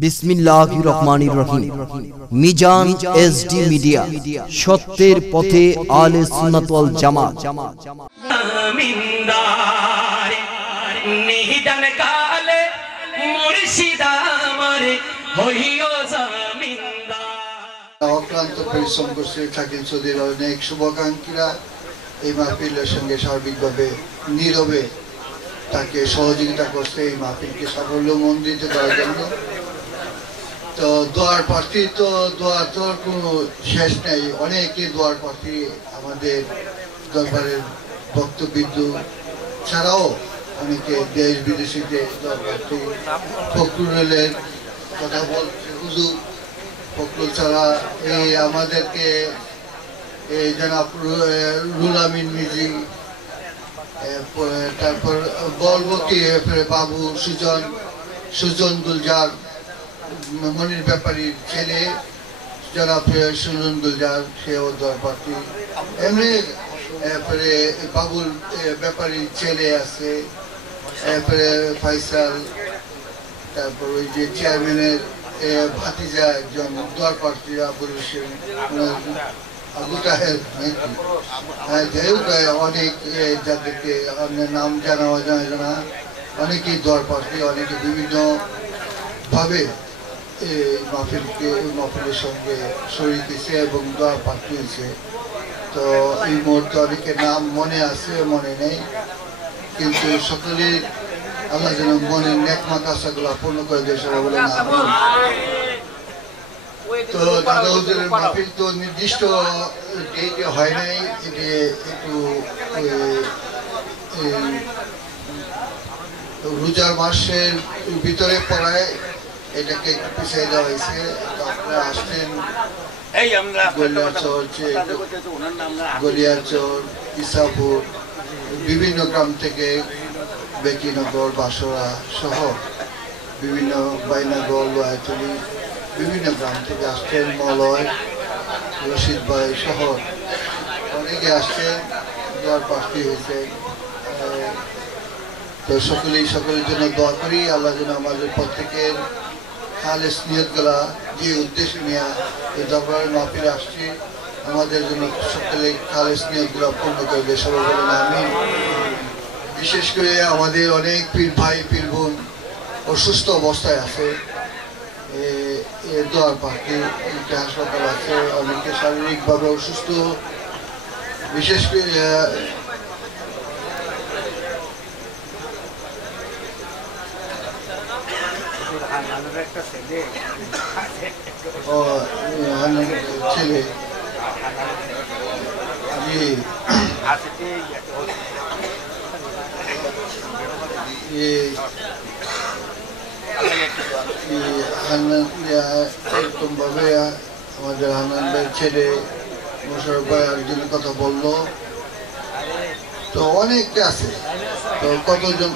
বিসমিল্লাহির রহমানির রহিম। Mizan SD media, সত্যের পথে আলে সুন্নাত ওয়াল জামাত। জমিনদার নিহিদান কালে মুর্শিদ আমার হইও জমিনদার। অক্লান্ত পরিশ্রম করছে থাকেন সৌদির অনেক শুভাকাঙ্ক্ষীরা এই মাহফিলের সঙ্গে সার্বিকভাবে নীরবে তাকে সহযোগিতা করছে এই মাহফিলকে সাফল্যমণ্ডিত করার জন্য। তো দোয়ার প্রার্থী তো দোয়ার তো কোনো শেষ নেই, অনেকে দোয়ার প্রার্থী আমাদের দরবারের বক্তব্য ছাড়াও অনেকে দেশ বিদেশিতে দোয়ার প্রার্থী। ফখরুলের কথা বলছে হুজুর, ফখরুল ছাড়া এই আমাদেরকে এই জনাব রুহুল আমিন মিজি, তারপর বলবো কি বাবু সুজন গুলজার, মনির ব্যাপারীর ছেলে জনাব সুজন গুলজার, সেও দোয়ার প্রার্থী। এমনি এরপরে বাবুল ব্যাপারীর ছেলে আছে, এরপরে ফয়সাল, তারপর ওই যে চেয়ারম্যানের ভাতিজা একজন দোয়ার প্রার্থী আবুল হোসেন, আবু তাহের, যাই হোক অনেক যাদেরকে নাম জানা অজানা অনেকেই দোয়ার প্রার্থী, অনেকে বিভিন্ন ভাবে মাহফিলের সঙ্গে শরীর দিয়েছে এবং দোয়ার প্রার্থী হয়েছে। তো এই মুহূর্তে অনেকের নাম মনে আছে মনে নেই, কিন্তু সকলে আল্লাহ যেন মনের নেকমাত আশাগুলো পূর্ণ করে দিয়ে সবাই বলে না। তো দাদা হুজুরের মাহফিল তো নির্দিষ্ট ডেটে হয় নাই, এটি একটু রোজার মাসের ভিতরে পড়ায় এটাকে একটু পিছিয়ে দেওয়া হয়েছে। তো আপনারা আসছেন গলিয়ারচর, ইসাপুর, বিভিন্ন গ্রাম থেকে, বেকিনগর, বাসরা সহ বিভিন্ন বাইনাগর, লোয়াতলি, বিভিন্ন গ্রাম থেকে আসছেন। মলয়, রশিদ ভাই সহ অনেকে আসছেন, দোয়ার প্রার্থী হয়েছে। তো সকলের জন্য দোয়া করি, আল্লাহ যেন আমাদের প্রত্যেকের খালেস নিয়তগুলা যে উদ্দেশ্য নিয়ে এই দরবারের মাহফিলে আসছি, আমাদের জন্য সকলে খালেস নিয়তগুলা পূর্ণ করে দেয়, সবাই বলেন আমিন। বিশেষ করে আমাদের অনেক পীর ভাই পীর বোন অসুস্থ অবস্থায় আছে, দোয়ার প্রার্থী, অনেকে হাসপাতাল আছে, অনেকে শারীরিকভাবে অসুস্থ। বিশেষ করে ছেলে এরকম ভাবে আমাদের হান্নান ভাইয়ের ছেলে মোশারফ ভাই আরেকজনের কথা বললো। তো অনেকে আছে, তো কতজন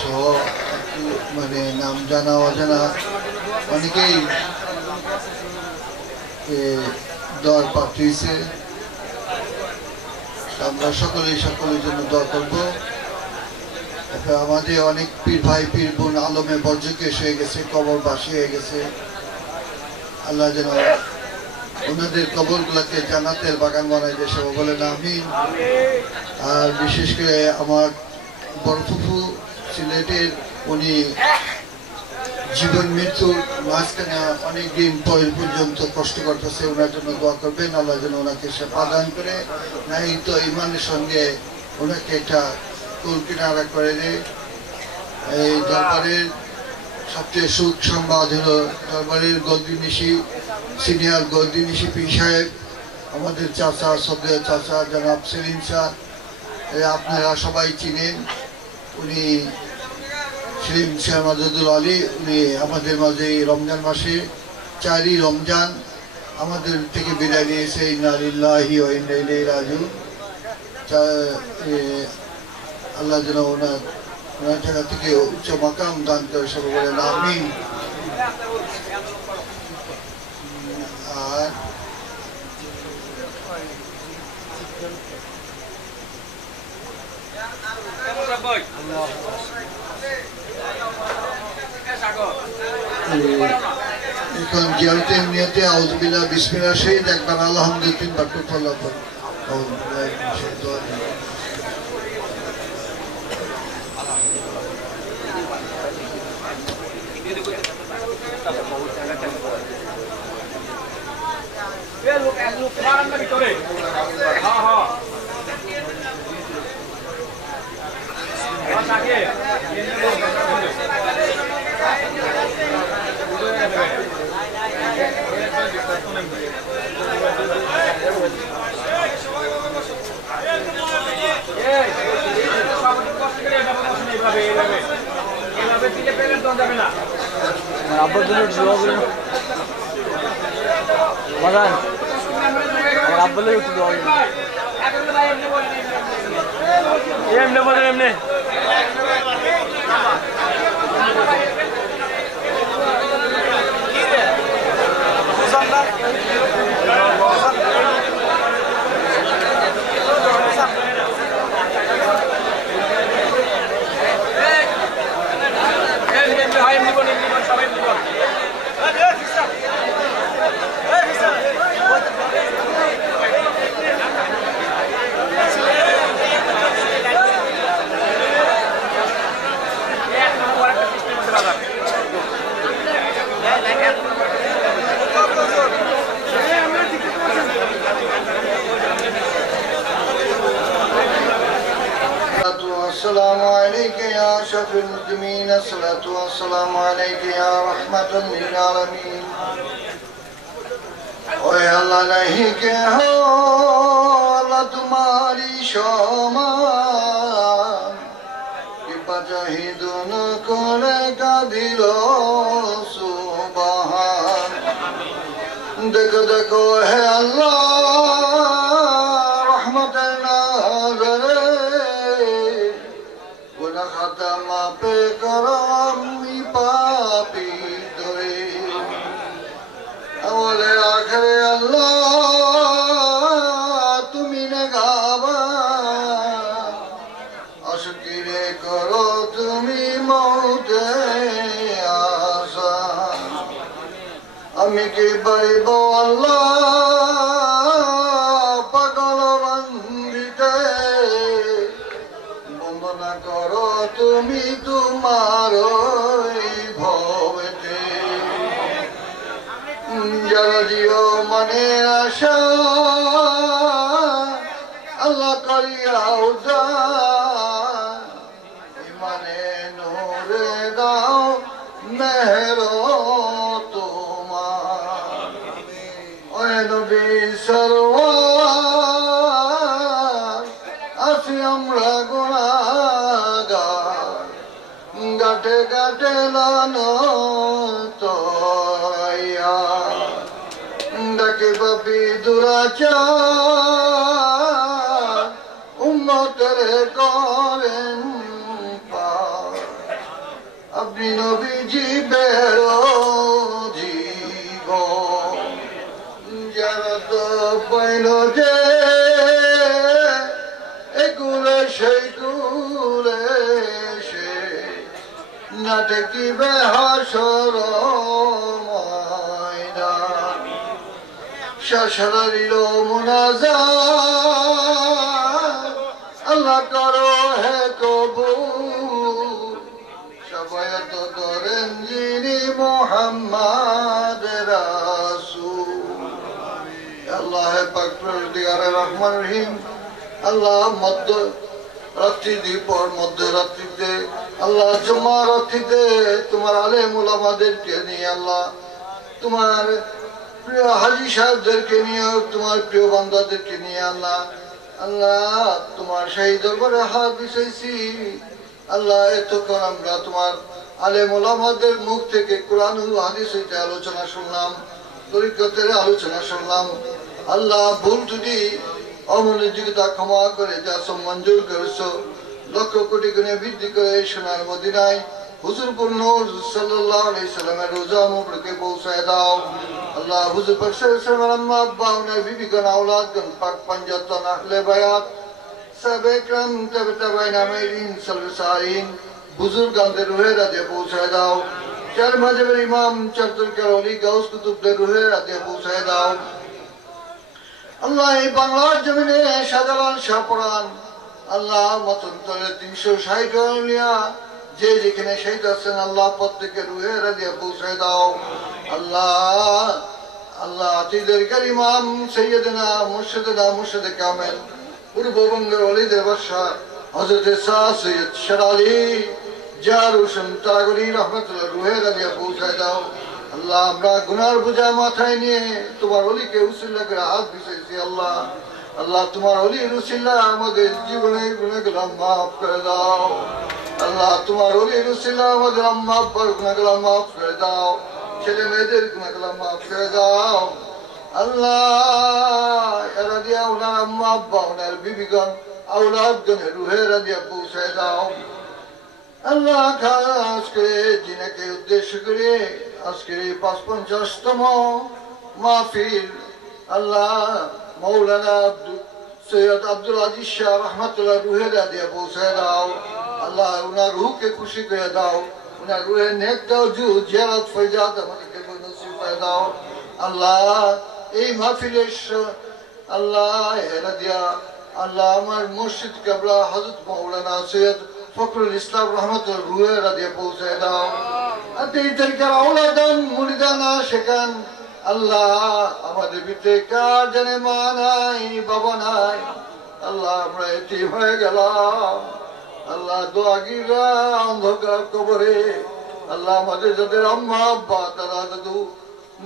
সহ মানে নাম জানা অজানা অনেকেই দোয়ার প্রার্থী হয়েছে। আমরা সকলের জন্য দোয়া করবো। আমাদের অনেক পীর ভাই পীর বোন আলমে বর্জকেশ হয়ে গেছে, কবরবাসী হয়ে গেছে। আল্লাহ যেন ওনাদের কবরগুলোকে জান্নাতের বাগান বানায় দেয়, সবাই বলেন আমিন। আর বিশেষ করে আমার বড় ফুফু সিলেটের, উনি জীবন মৃত্যুর মাঝখানে অনেকদিন পর্যন্ত কষ্ট করতেছে, ওনার জন্য দোয়া করবেন, আল্লাহ যেন ওনাকে সেবা দান করে, নাই তো ইমানের সঙ্গে ওনাকে একটা কুল কিনারা করে দেয়। এই দরবারের সবচেয়ে সুখ সংবাদ হলো দরবারের গলদিনিশি, সিনিয়র গলদিনিশি পীর সাহেব, আমাদের চাচা, শ্রদ্ধেয় চাচা জনাব সেলিম শাহ, আপনারা সবাই চিনেন। উনি সেলিম শাহ মাজেদুল আলী, উনি আমাদের মাঝে রমজান মাসে 4ই রমজান আমাদের থেকে বিদায় নিয়েছে। ইন্না লিল্লাহি ওয়া ইন্না ইলাইহি রাজিউন। আল্লাহ যেন ওনার জায়গা থেকে উচ্চ মাকাম দান করে, সবাই বলেন আমিন। আর এখন জিয়ারতের নিয়তে আউযুবিল্লাহ বিসমিল্লাহ শহীদ একবার আলহামদুলিল্লাহ তিনবার টুকলা পড়ুন। السلام عليك يا أشرف المسلمين الصلاة والسلام عليك يا رحمة للعالمين ओए अल्लाह नहीं के हो अल्लाह तुम्हारी शोमान कि बजहिदुन करे का दिलो सुबहान देखो देखो है अल्लाह रहमत नाज़रे गुनाह खता माफ़ करो अम्मी पापी दरे अवले आखिरे अल्लाह तुमी नगावा अशुकिरे करो तुमी मौते आसान अम्मी की बड़ी बो अल्लाह पागल बंदिते बंदना करो तुमी तुम्हारो भवेते যারা জিও মনে আশা আল্লাহ করিয়া উদ্ধার ইমানে নূরে দাও মেহের তোমার ওহে নবী সরওয়ার আসি আমরা গুনাহগার গাটে গাটে লানো তোয়া ডাকে বাপি দুরাচার উম্মতের করেন পার আপনি নবীজি বেরো জীবন যারা তো পাইল যে এগুলো সেইগুলো সে নাটকিবে হাসর শাশরিল মুনাজাত আল্লাহ করো হে কবুল শাফায়াত করেন যিনি মুহাম্মদ রাসূল আল্লাহ পাক পরদিগারে রহমান রহিম আল্লাহ মধ্য রাত্রি দ্বীপর মধ্যরাত্রিতে আল্লাহ জুমা রাত্রিতে তোমার আলেম উলামাদেরকে নিয়ে আল্লাহ তোমার প্রিয় হাজী সাহেবদেরকে নিয়ে তোমার প্রিয় বান্দাদেরকে নিয়ে আল্লাহ আল্লাহ তোমার সেই দরবারে হাত বিছাইছি আল্লাহ এতক্ষণ আমরা তোমার আলেম ওলামাদের মুখ থেকে কোরআন ও হাদিস হইতে আলোচনা শুনলাম তরিকতের আলোচনা শুনলাম আল্লাহ ভুল ত্রুটি অমনোযোগিতা ক্ষমা করে যা সব মঞ্জুর করেছো লক্ষ কোটি গুণে বৃদ্ধি করে সোনার মদিনায় হুজুরপুর নূর সাল্লাল্লাহু আলাইহি সাল্লামের রোজা মুবারকে পৌঁছায় দাও আল্লাহ হুজুর পাক সাল্লাল্লাহু আলাইহি ওয়াসাল্লাম আম্মা আব্বা ও বিবিগণ আওলাদগণ পাক পাঞ্জাতন আহলে বায়াত সাহাবে کرام তাবে তাবেঈন আমিরিন সালসারিন বুজুর্গানদের রুহে রাজে পৌঁছায় দাও চার মাযহাবের ইমাম চার তরিকার ওলি গাউস কুতুবদের রুহে রাদিয়া পৌঁছায় দাও আল্লাহ। এই বাংলার জমিনে শাহজালাল শাহপরান আল্লাহ মতন তলে 360 আউলিয়া যে যেখানে শহীদ আছেন আল্লাহ প্রত্যেকের রুহে রাদিয়া পৌঁছায় দাও আল্লাহ। আল্লাহ আতিদের ইমাম সৈয়দনা মুর্শিদে কামেল পূর্ববঙ্গের ওলিদের বাদশাহ হযরত শাহ সৈয়দ শেরালি জার হোসেন তারাগরি রহমাতুল্লাহ রুহে রাদিয়া পৌঁছায় দাও আল্লাহ। আমরা গুনার বোঝা মাথায় নিয়ে তোমার ওলিকে উসিলা করে হাত বিছাইছি আল্লাহ। আল্লাহ তোমার ওলির উসিলা আমাদের জীবনের গুনাহগুলো মাফ করে দাও আল্লাহ। তোমার ওলির উসিলা আমাদের আম্মা আব্বার গুনাহগুলো মাফ করে দাও, ছেলে মেয়েদের গুনাহগুলো মাফ করে দাও আল্লাহ। এরা দিয়া ওনার আম্মা আব্বা ওনার বিবিগণ আওলাদগণের রুহে রাদিয়া পৌঁছায় দাও আল্লাহ। খাস করে জিনাকে উদ্দেশ্য করে আজকের এই ৫৫তম মাহফিল আল্লাহ মৌলানা সৈয়দ আব্দুল আজিজ শাহ রহমাতুল্লাহ রুহে রাদিয়া পৌঁছায় দাও আল্লাহ। ওনার রুহকে খুশি করে দাও, ওনার রুহে নেক তাওজুদ জিয়ারত ফয়জাত আমাদেরকে নসিব করে দাও আল্লাহ। এই মাহফিলের আল্লাহ রাদিয়া আল্লাহ আমার মুর্শিদ কিবলা হযরত মাওলানা সৈয়দ ফখরুল ইসলাম রহমাতুল্লাহ রুহে রাদিয়া পৌঁছায় দাও। আর এই তরিকার আওলাদান মুরিদান আশিকান আল্লাহ আমাদের ভিতরে কার জানে মা নাই বাবা নাই আল্লাহ, আমরা এতিম হয়ে গেলাম আল্লাহ। দোয়াগিরা অন্ধকার কবরে আল্লাহ আমাদের যাদের আম্মা আব্বা দাদা দাদু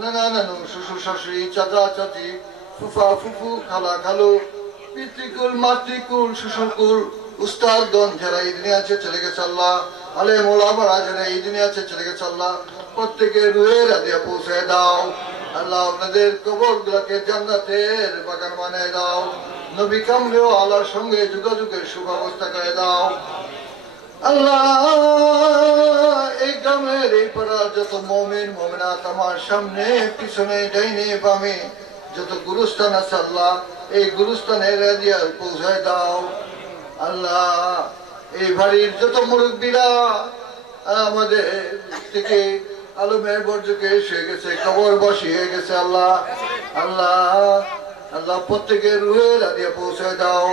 নানা নানু শ্বশুর শাশুড়ি চাচা চাচি ফুফা ফুফু খালা খালু পিতৃকুল মাতৃকুল শ্বশুরকুল উস্তাদগণ যারা এই দুনিয়াতে চলে গেছে আল্লাহ, আলেম ওলামারা যারা এই দুনিয়াতে চলে গেছে আল্লাহ, প্রত্যেকের রুহে রাদিয়া পৌঁছায় দাও আল্লাহ। আপনাদের কবরগুলোকে জান্নাতের বাগান বানিয়ে দাও, নবী কামলে আল্লাহর সঙ্গে যোগাযোগের সুব্যবস্থা করে দাও আল্লাহ। এই গ্রামের এই পাড়ার যত মুমিন মুমিনাত আমার সামনে পিছনে ডাইনে বামে যত গুরুস্থান আছে আল্লাহ, এই গুরুস্থানে রাদিয়া পৌঁছায় দাও আল্লাহ। এই বাড়ির যত মুরব্বীরা আমাদের থেকে আলমের বর্জকে এসে গেছে, কবরবাসী হয়ে গেছে আল্লাহ আল্লাহ আল্লাহ। প্রত্যেকের রুহে রাদিয়া পৌঁছায় দাও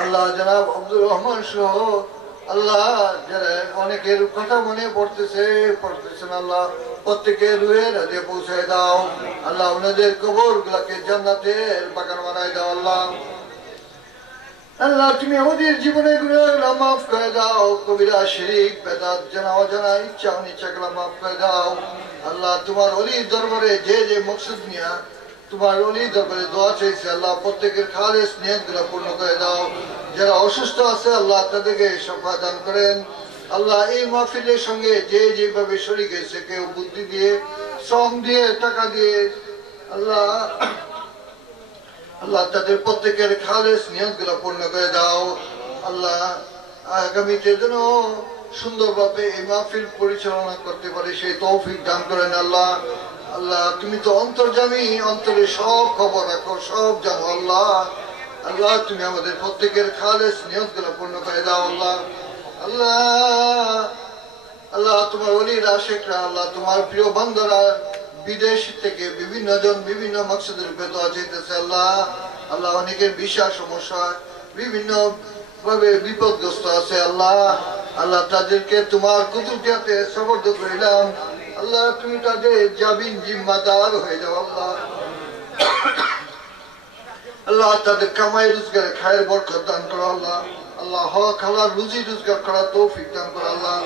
আল্লাহ। জনাব আব্দুর রহমান সহ আল্লাহ যারা অনেকের কথা মনে পড়তেছেন আল্লাহ, প্রত্যেকের রুহে রাদিয়া পৌঁছায় দাও আল্লাহ। ওনাদের কবরগুলোকে জান্নাতের বাগান বানায় দাও আল্লাহ আল্লাহ। তুমি আমাদের জীবনের গুনাহগুলো মাফ করে দাও, কবিরা শিরিক বেদাত জানা অজানা ইচ্ছা অনিচ্ছাগুলো মাফ করে দাও আল্লাহ। তোমার ওলির দরবারে যে যে মকসুদ নিয়া তোমার ওলির দরবারে দোয়া চাইছে আল্লাহ, প্রত্যেকের খালেস নিয়তগুলো পূর্ণ করে দাও। যারা অসুস্থ আছে আল্লাহ তাদেরকে শফা দান করেন আল্লাহ। এই মাহফিলের সঙ্গে যে যেভাবে শরীক হয়েছে, কেউ বুদ্ধি দিয়ে, শ্রম দিয়ে, টাকা দিয়ে আল্লাহ আল্লাহ তাদের প্রত্যেকের খালেস নিয়তগুলো পূর্ণ করে দাও আল্লাহ। আগামীতে যেন সুন্দরভাবে এই মাহফিল পরিচালনা করতে পারে সেই তৌফিক দান করেন আল্লাহ আল্লাহ। তুমি তো অন্তর্যামী, অন্তরে সব খবর রাখো, সব জানো আল্লাহ আল্লাহ। তুমি আমাদের প্রত্যেকের খালেস নিয়তগুলো পূর্ণ করে দাও আল্লাহ আল্লাহ আল্লাহ। তোমার ওলির আশিকরা আল্লাহ, তোমার প্রিয় বান্দারা বিদেশ থেকে বিভিন্ন জন বিভিন্ন মকসদের উপরে দোয়া চাইতেছে আল্লাহ আল্লাহ। অনেকের ভিসা সমস্যা, বিভিন্ন ভাবে বিপদগ্রস্ত আছে আল্লাহ আল্লাহ। তাদেরকে তোমার কুতুবিয়াতে সবর্দ করিলাম আল্লাহ। তুমি তাদের জামিন জিম্মাদার হয়ে যাও আল্লাহ আল্লাহ। তাদের কামাই রোজগারে খায়ের বরকত দান করো আল্লাহ আল্লাহ। হক হালাল রুজি রোজগার করার তৌফিক দান করো আল্লাহ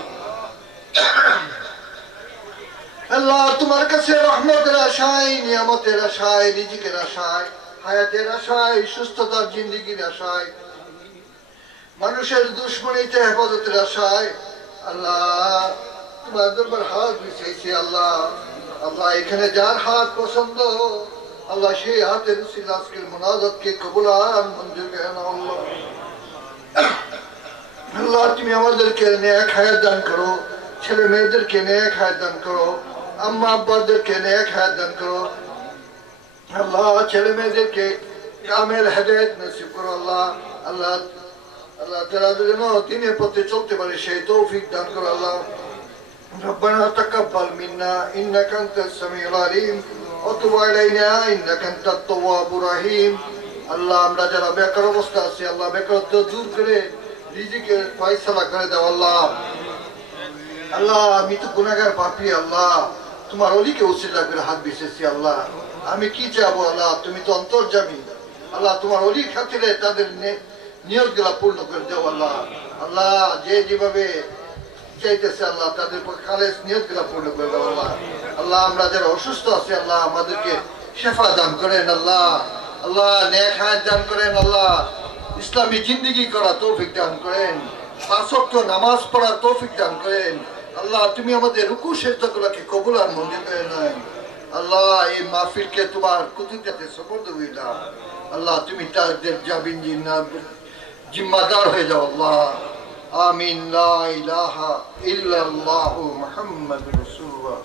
আল্লাহ। তোমার কাছে রহমতের আশায়, নিয়ামতের আশায়, রিজিকের আশায়, হায়াতের আশায়, সুস্থতার জিন্দেগির আশায়, মানুষের দুশ্মনীতে হেফাজতের আশায় আল্লাহ তোমার দরবার হাত বিছাইছি আল্লাহ আল্লাহ। এখানে যার হাত পছন্দ আল্লাহ, সেই হাতের উসিলা আজকের মুনাজাতকে কবুল আর মঞ্জুর করে নাও আল্লাহ আল্লাহ। তুমি আমাদেরকে নেক হায়াত দান করো, ছেলে মেয়েদেরকে নেক হায়াত দান করো, আম্মা আব্বাদেরকে নেক হায়াত দান করো আল্লাহ। ছেলে মেয়েদেরকে কামেল হেদায়েত নসিব করো আল্লাহ আল্লাহ আল্লাহ। তারা যেন দিনের পথে চলতে পারে সেই তৌফিক দান করো আল্লাহ। রব্বানা তাকাব্বাল منا إنك أنت السميع العليم وتب علينا إنك أنت التواب الرحيم আল্লাহ আমরা যারা বেকার অবস্থা আছি আল্লাহ বেকারত্ব দূর করে রিজিকের ফয়সালা করে দাও আল্লাহ আল্লাহ আমি তো গুনাহগার পাপী আল্লাহ তোমার ওলিকে উসিলা করে হাত বিছেছি আল্লাহ আমি কি চাইবো আল্লাহ তুমি তো অন্তর্যামী আল্লাহ তোমার ওলির খাতিরে তাদের নিয়তগুলা পূর্ণ করে দাও আল্লাহ আল্লাহ যে যেভাবে চাইতেছে আল্লাহ তাদের খালেস নিয়তগুলা পূর্ণ করে দাও আল্লাহ আল্লাহ আমরা যারা অসুস্থ আছি আল্লাহ আমাদেরকে শেফা দান করেন আল্লাহ আল্লাহ নেক হায়াত দান করেন আল্লাহ ইসলামী জিন্দেগি করা তৌফিক দান করেন পাঁচ ওয়াক্ত নামাজ পড়ার তৌফিক দান করেন আল্লাহ তুমি আমাদের রুকু সেজদাগুলোকে কবুল আর মঞ্জুর করে নেন আল্লাহ এই মাহফিলকে তোমার কুদরতে সুপর্দ করে দাও আল্লাহ তুমি তাদের জাবিন জিম্মাদার হয়ে যাও আল্লাহ আমিন লা ইলাহা ইল্লাল্লাহু মুহাম্মাদুর রাসূলুল্লাহ